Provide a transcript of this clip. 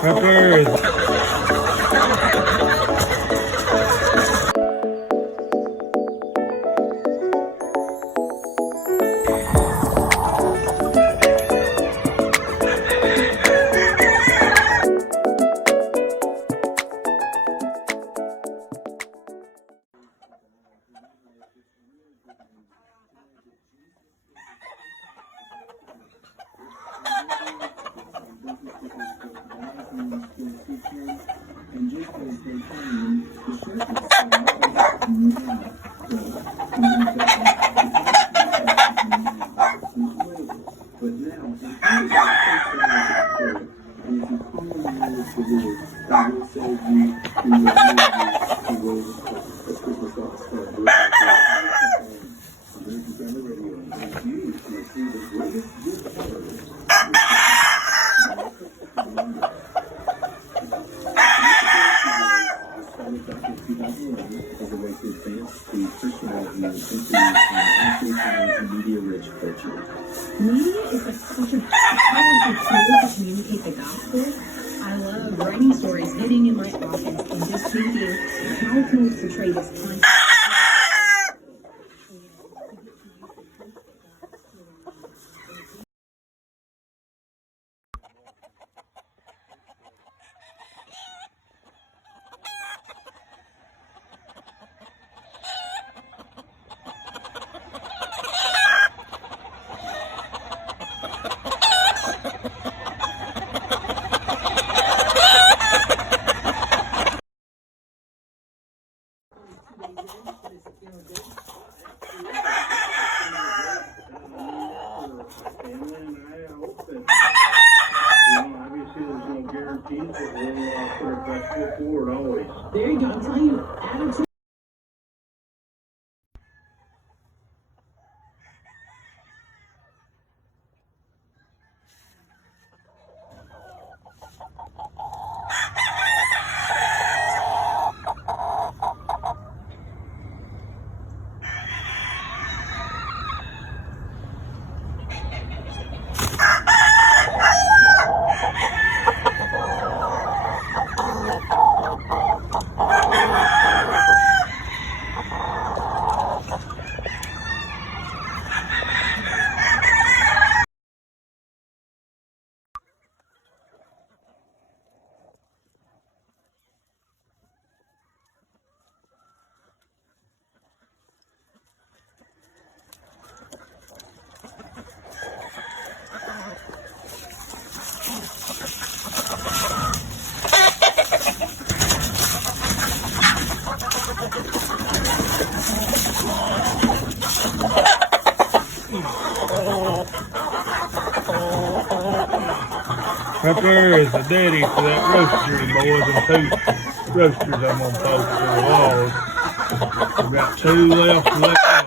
Peppers. Media is such a powerful tool to communicate the gospel. I love writing stories, sitting in my office, and just thinking, how can we portray this content? There you go. I'm telling you, attitude. Pepper is the daddy for that roaster, boys, and two roasters I'm gonna post to the walls. I've got two left.